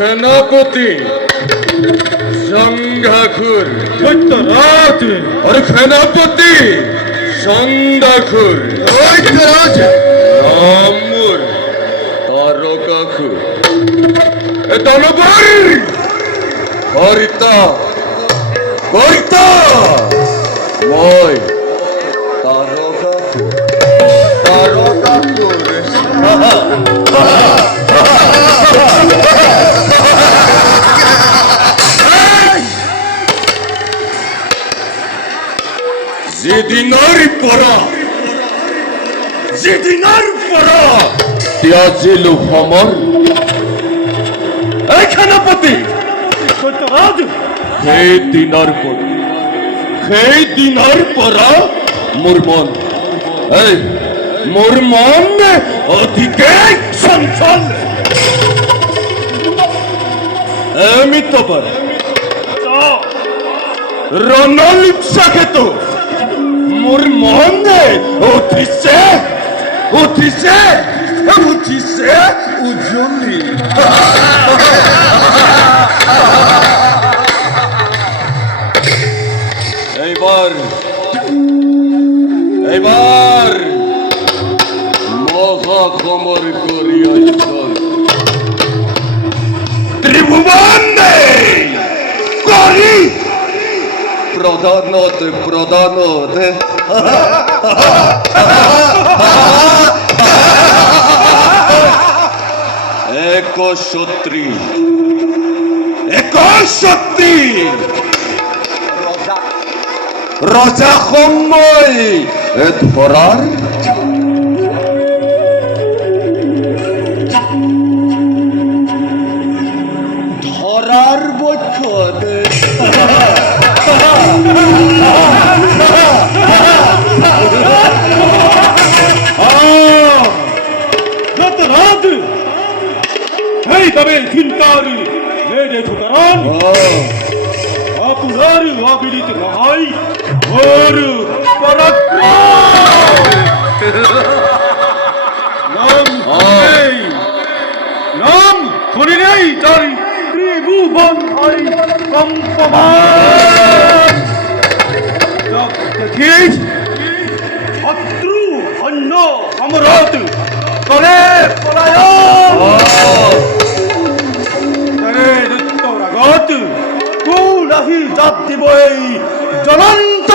সেনাপতি সংঘাখুর সত্যরাজ আরে সেনাপতি সংঘাখুর সত্যরাজ আমুর তারকাখুর এ দানবর হরিতা হরিতা মই তারকাখুর তারকাখুর যেদিনের পরা দিয়াছিল ভ্রমণ এই সেনাপতি সত্যরাজ সেই দিনের পরা মোর মন এই মোর মন অধিকে চঞ্চল আমি তো পার রণলিপসাকে তো মোর মন উঠিছে উজ্জ্বলি এইবার মহা খবর করিয়া ত্রিভুবন করি প্রধানত একশত্রী রজা সময় ধরার বছর সত্যরাজ এই তবে চিন্তার মেরে সুতরাং আপনার অবিদিত নয় ওর নাম শুনি নেই তার ত্রিভুবন হয় কম্পমান দেখিস শত্রু অন্য সম্রাট করে পলায়ন নাহি জাত দিব এই জ্বলন্ত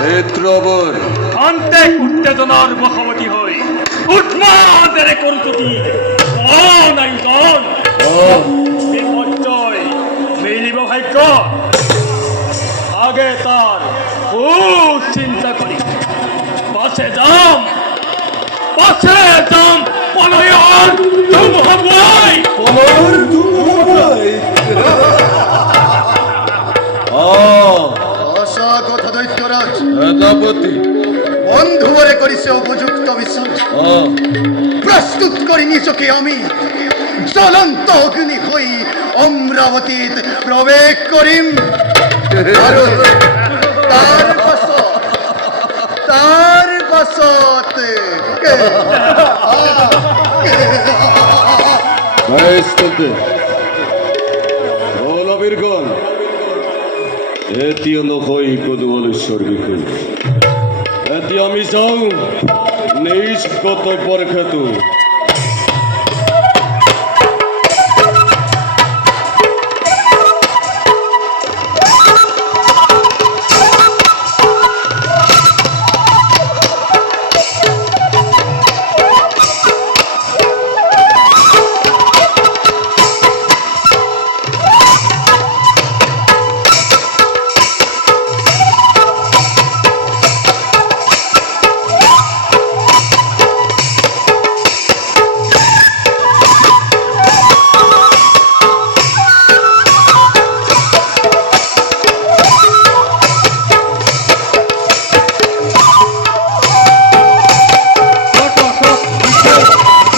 নেত্রবর অন্তে উত্তেজনার মুখোমুখি হই উন্মাদের করতুটি আয়োজন বিপর্যয় মিলিব ভাগ্য আগে তার খুব চিন্তা করি পাশে যাম পলয়ন তুম হবই আশা কথা দৈত্যরাজ সেনাপতি বন্ধু বলে করিছে উপযুক্ত বিশ্বাস প্রস্তুত করি নিজকে আমি জ্বলন্ত অগ্নি হই অমরাবতীত প্রবেশ করিম তার বসত বীরগণ এটিও নয় কদুবলেশ্বর বিকুল এটি আমি যাও নিজ কর্তব্যের ক্ষেত্র